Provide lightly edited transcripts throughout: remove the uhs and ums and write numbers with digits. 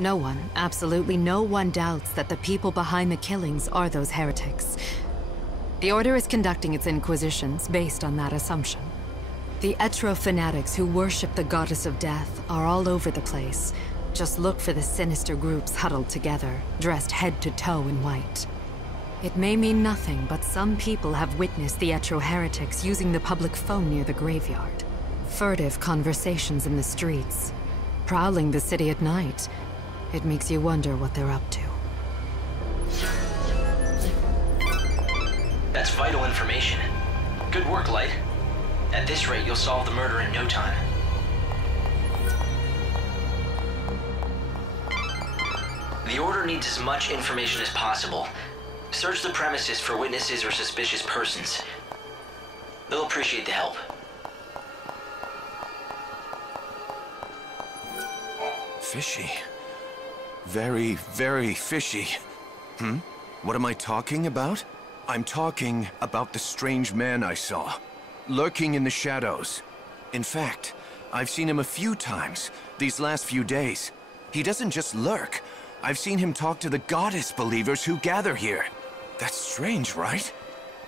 No one, absolutely no one doubts that the people behind the killings are those heretics. The Order is conducting its inquisitions based on that assumption. The XIII fanatics who worship the goddess of death are all over the place. Just look for the sinister groups huddled together, dressed head to toe in white. It may mean nothing, but some people have witnessed the XIII heretics using the public phone near the graveyard. Furtive conversations in the streets. Prowling the city at night. It makes you wonder what they're up to. That's vital information. Good work, Light. At this rate, you'll solve the murder in no time. The Order needs as much information as possible. Search the premises for witnesses or suspicious persons. They'll appreciate the help. Fishy. Very, very fishy. What am I talking about? I'm talking about the strange man I saw, lurking in the shadows. In fact, I've seen him a few times, these last few days. He doesn't just lurk. I've seen him talk to the goddess believers who gather here. That's strange, right?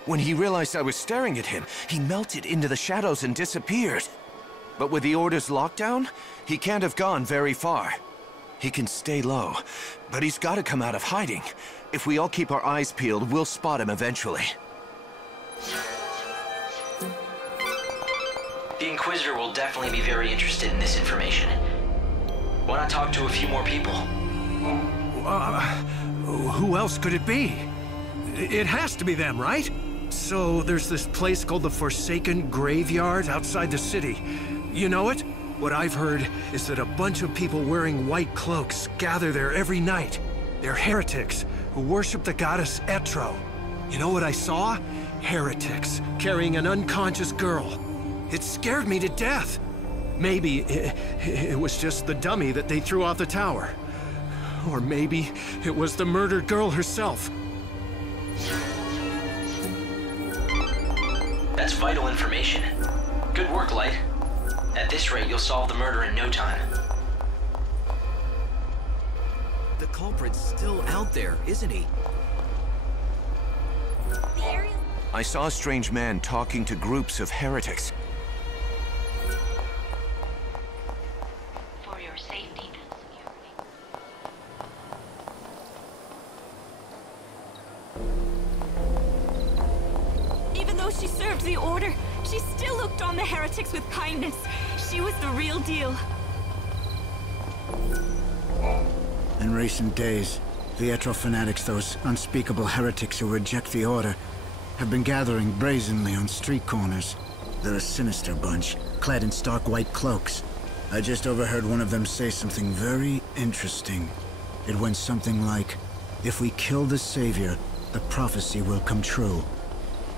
When he realized I was staring at him, he melted into the shadows and disappeared. But with the Order's lockdown, he can't have gone very far. He can stay low, but he's got to come out of hiding. If we all keep our eyes peeled, we'll spot him eventually. The Inquisitor will definitely be very interested in this information. Why not talk to a few more people? Who else could it be? It has to be them, right? So there's this place called the Forsaken Graveyard outside the city. You know it? What I've heard is that a bunch of people wearing white cloaks gather there every night. They're heretics who worship the goddess XIII. You know what I saw? Heretics carrying an unconscious girl. It scared me to death. Maybe it was just the dummy that they threw off the tower. Or maybe it was the murdered girl herself. That's vital information. Good work, Light. At this rate, you'll solve the murder in no time. The culprit's still out there, isn't he? I saw a strange man talking to groups of heretics. For your safety and security. Even though she served the Order, she still looked on the heretics with kindness. She was the real deal. In recent days, the XIII fanatics, those unspeakable heretics who reject the Order, have been gathering brazenly on street corners. They're a sinister bunch, clad in stark white cloaks. I just overheard one of them say something very interesting. It went something like, if we kill the Savior, the prophecy will come true.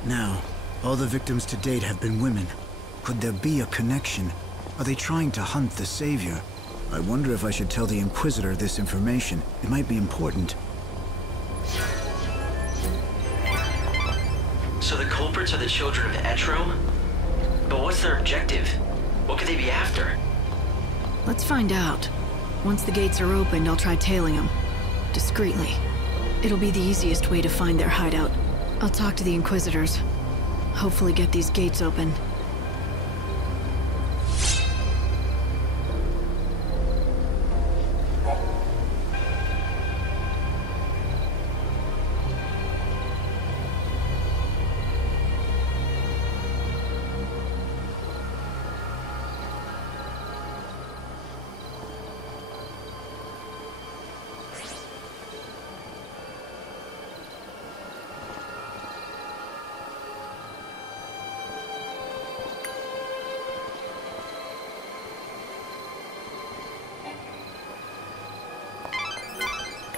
Now, all the victims to date have been women. Could there be a connection? Are they trying to hunt the Savior? I wonder if I should tell the Inquisitor this information. It might be important. So the culprits are the children of XIII? But what's their objective? What could they be after? Let's find out. Once the gates are opened, I'll try tailing them. Discreetly. It'll be the easiest way to find their hideout. I'll talk to the Inquisitors. Hopefully get these gates open.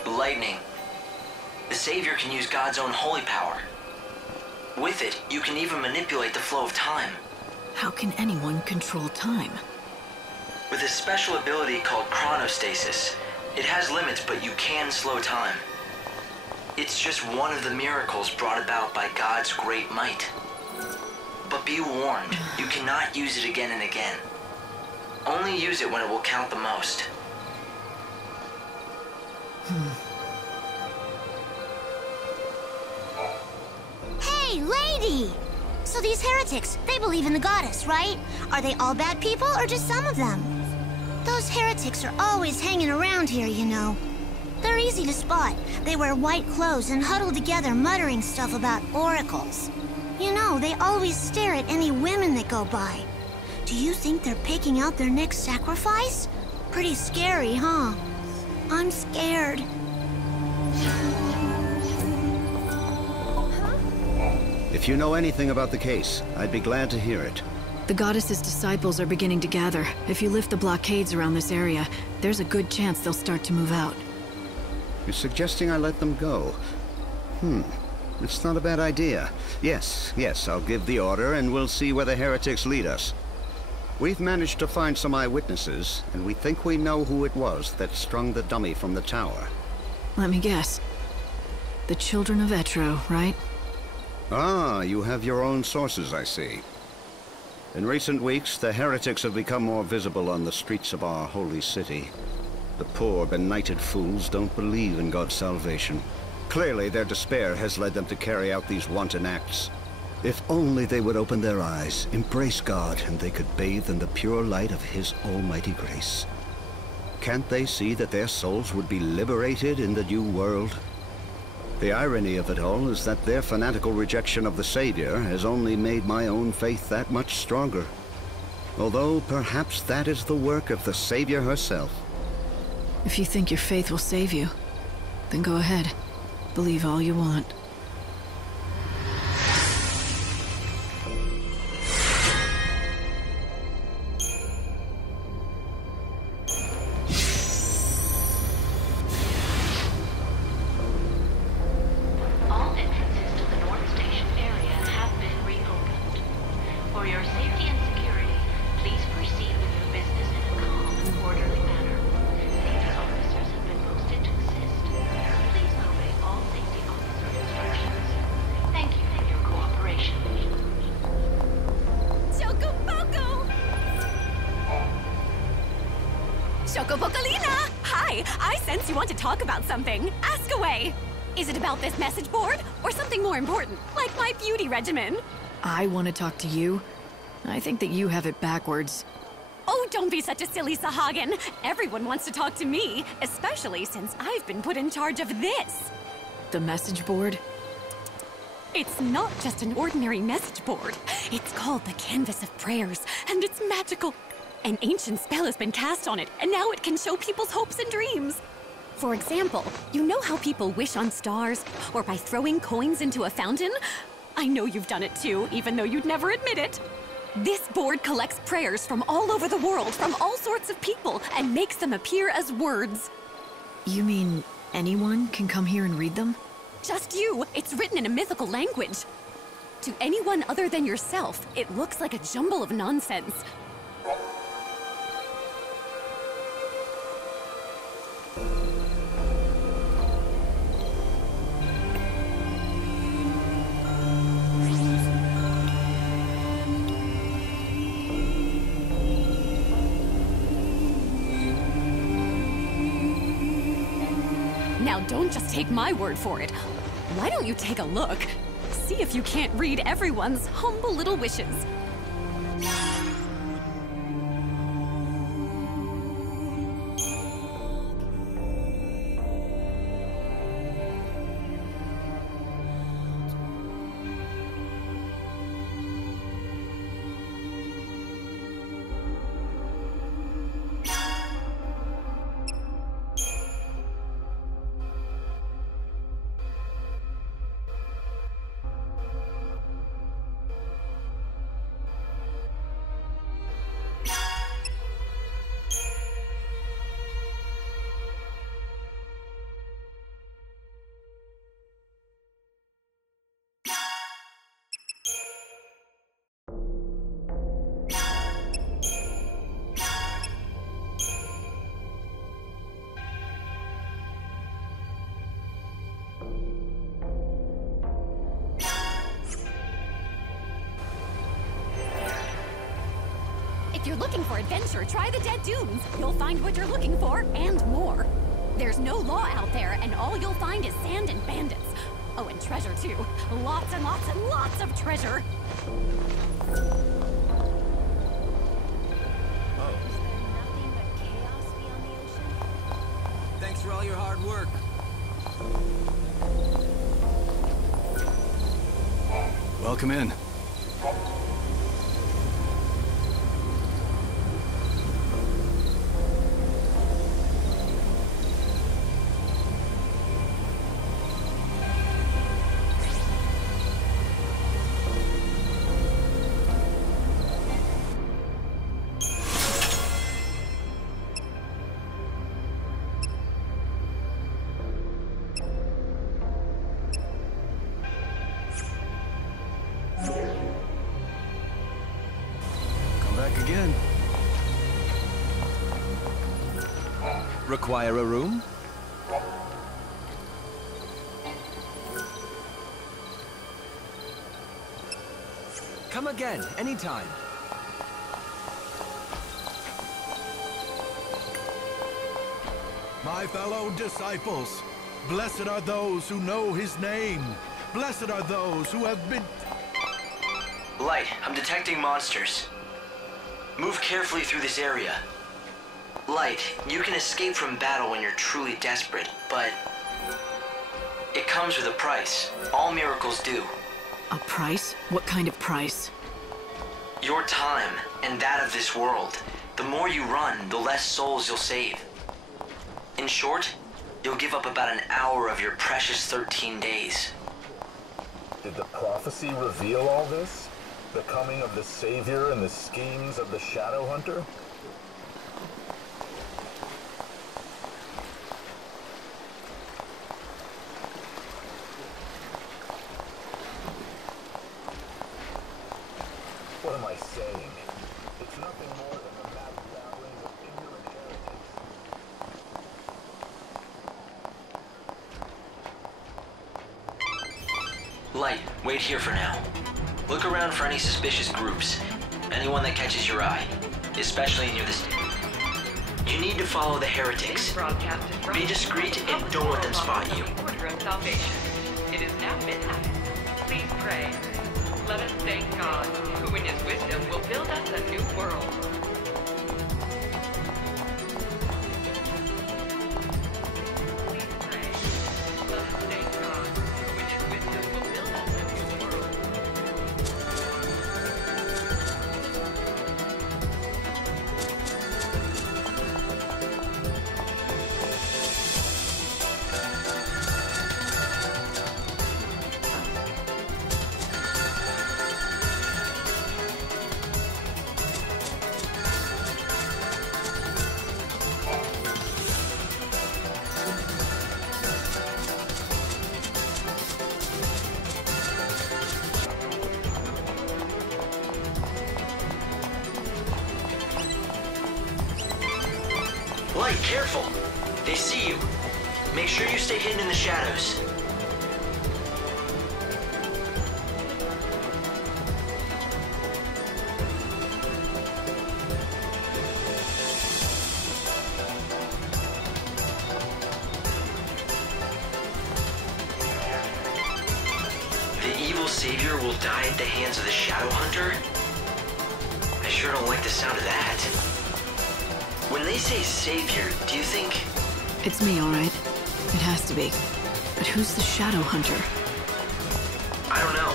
Lightning. The Savior can use God's own holy power. With it, you can even manipulate the flow of time. How can anyone control time? With a special ability called chronostasis, it has limits, but you can slow time. It's just one of the miracles brought about by God's great might. But be warned, you cannot use it again and again. Only use it when it will count the most. Hey, lady! So these heretics, they believe in the goddess, right? Are they all bad people, or just some of them? Those heretics are always hanging around here, you know. They're easy to spot. They wear white clothes and huddle together muttering stuff about oracles. You know, they always stare at any women that go by. Do you think they're picking out their next sacrifice? Pretty scary, huh? I'm scared. If you know anything about the case, I'd be glad to hear it. The goddess's disciples are beginning to gather. If you lift the blockades around this area, there's a good chance they'll start to move out. You're suggesting I let them go? It's not a bad idea. Yes, I'll give the order and we'll see where the heretics lead us. We've managed to find some eyewitnesses, and we think we know who it was that strung the dummy from the tower. Let me guess. The children of XIII, right? Ah, you have your own sources, I see. In recent weeks, the heretics have become more visible on the streets of our holy city. The poor, benighted fools don't believe in God's salvation. Clearly, their despair has led them to carry out these wanton acts. If only they would open their eyes, embrace God, and they could bathe in the pure light of His almighty grace. Can't they see that their souls would be liberated in the new world? The irony of it all is that their fanatical rejection of the Savior has only made my own faith that much stronger. Although perhaps that is the work of the Savior herself. If you think your faith will save you, then go ahead. Believe all you want. Chocobocolina! Hi! I sense you want to talk about something. Ask away! Is it about this message board? Or something more important, like my beauty regimen? I want to talk to you? I think that you have it backwards. Oh, don't be such a silly Sahagin. Everyone wants to talk to me, especially since I've been put in charge of this. The message board? It's not just an ordinary message board. It's called the Canvas of Prayers, and it's magical. An ancient spell has been cast on it, and now it can show people's hopes and dreams. For example, you know how people wish on stars, or by throwing coins into a fountain? I know you've done it too, even though you'd never admit it. This board collects prayers from all over the world, from all sorts of people, and makes them appear as words. You mean anyone can come here and read them? Just you. It's written in a mythical language. To anyone other than yourself, it looks like a jumble of nonsense. Now don't just take my word for it. Why don't you take a look? See if you can't read everyone's humble little wishes. If you're looking for adventure, try the Dead Dunes. You'll find what you're looking for, and more. There's no law out there, and all you'll find is sand and bandits. Oh, and treasure, too. Lots and lots and lots of treasure. Thanks for all your hard work. Welcome in. Again. Require a room? Come again, anytime. My fellow disciples, blessed are those who know his name. Blessed are those who have been... Light, I'm detecting monsters. Move carefully through this area. Light, you can escape from battle when you're truly desperate, but it comes with a price. All miracles do. A price? What kind of price? Your time, and that of this world. The more you run, the less souls you'll save. In short, you'll give up about an hour of your precious 13 days. Did the prophecy reveal all this? The coming of the Savior and the schemes of the Shadow Hunter? What am I saying? It's nothing more than the mad babblings of ignorant heretics. Light, wait here for now. Look around for any suspicious groups. Anyone that catches your eye. Especially near the You need to follow the heretics. Be discreet and don't let them spot you. Order of salvation. It is now midnight. Please pray. Let us thank God, who in his wisdom will build us a new world. Please pray. Let us thank God, who in his wisdom will build us a new world. Light, careful! They see you. Make sure you stay hidden in the shadows. The evil savior will die at the hands of the Shadow Hunter? I sure don't like the sound of that. When they say savior, do you think... It's me, all right. It has to be. But who's the Shadow Hunter? I don't know.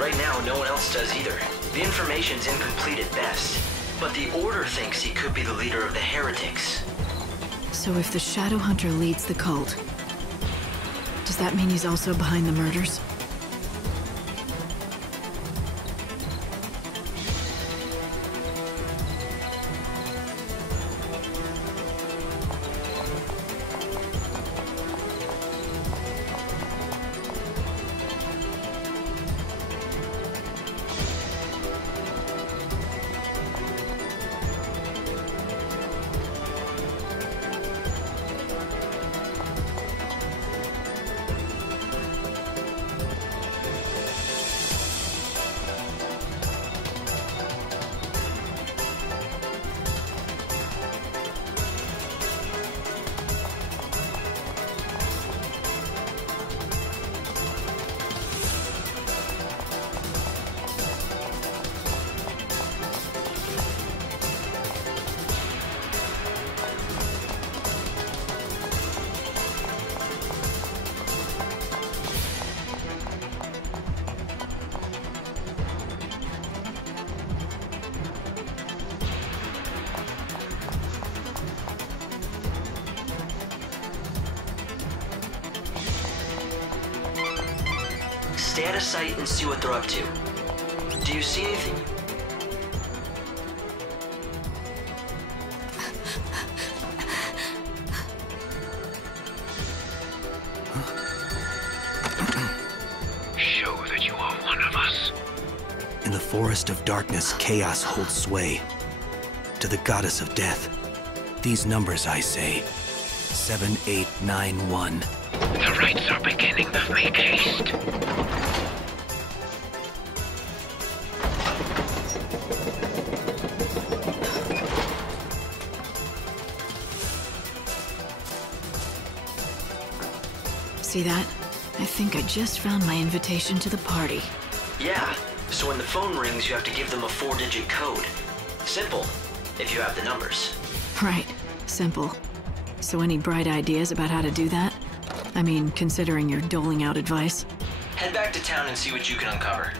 Right now, no one else does either. The information's incomplete at best. But the Order thinks he could be the leader of the Heretics. So if the Shadow Hunter leads the cult, does that mean he's also behind the murders? Stay out of sight and see what they're up to. Do you see anything? Show that you are one of us. In the forest of darkness, chaos holds sway. To the goddess of death, these numbers I say, 7891. The rites are beginning. Make haste. See that? I think I just found my invitation to the party. Yeah, so when the phone rings, you have to give them a 4-digit code. Simple, if you have the numbers. Right. Simple. So any bright ideas about how to do that? I mean, considering you're doling out advice. Head back to town and see what you can uncover.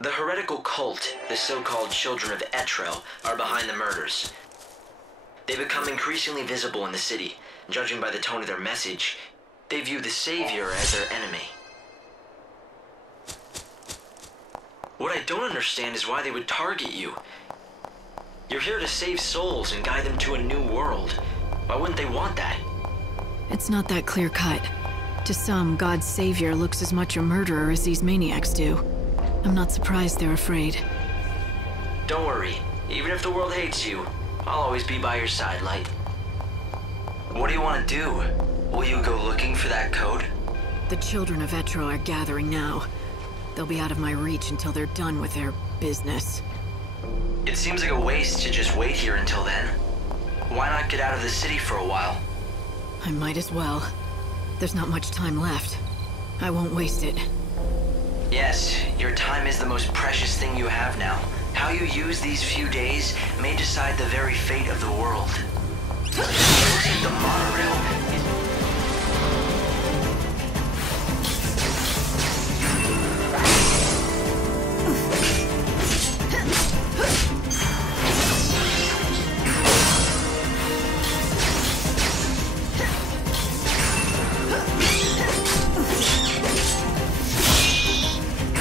The heretical cult, the so-called Children of XIII, are behind the murders. They become increasingly visible in the city. Judging by the tone of their message, they view the Savior as their enemy. What I don't understand is why they would target you. You're here to save souls and guide them to a new world. Why wouldn't they want that? It's not that clear-cut. To some, God's savior looks as much a murderer as these maniacs do. I'm not surprised they're afraid. Don't worry. Even if the world hates you, I'll always be by your side, Light. What do you want to do? Will you go looking for that code? The Children of XIII are gathering now. They'll be out of my reach until they're done with their business. It seems like a waste to just wait here until then. Why not get out of the city for a while? I might as well. There's not much time left. I won't waste it. Yes, your time is the most precious thing you have now. How you use these few days may decide the very fate of the world. The monorail is...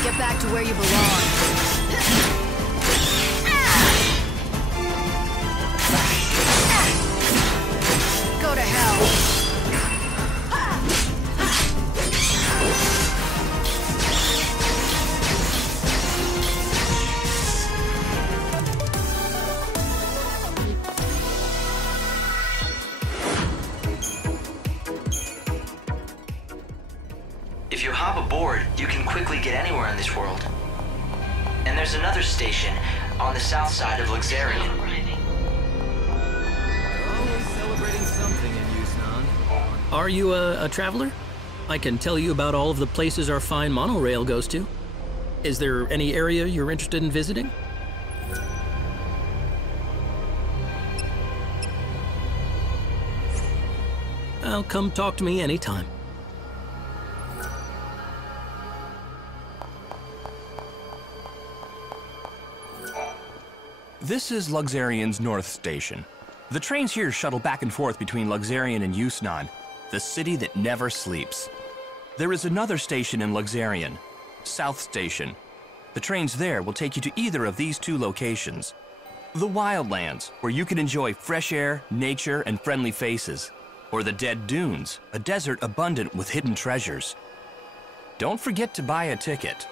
Get back to where you belong. Go to hell. If you hop aboard, you can quickly get anywhere in this world. And there's another station on the south side of XIII. Are you a traveler? I can tell you about all of the places our fine monorail goes to. Is there any area you're interested in visiting? Well, come talk to me anytime. This is XIII's North Station. The trains here shuttle back and forth between XIII and XIII, the city that never sleeps. There is another station in XIII, South Station. The trains there will take you to either of these two locations. The Wildlands, where you can enjoy fresh air, nature, and friendly faces. Or the Dead Dunes, a desert abundant with hidden treasures. Don't forget to buy a ticket.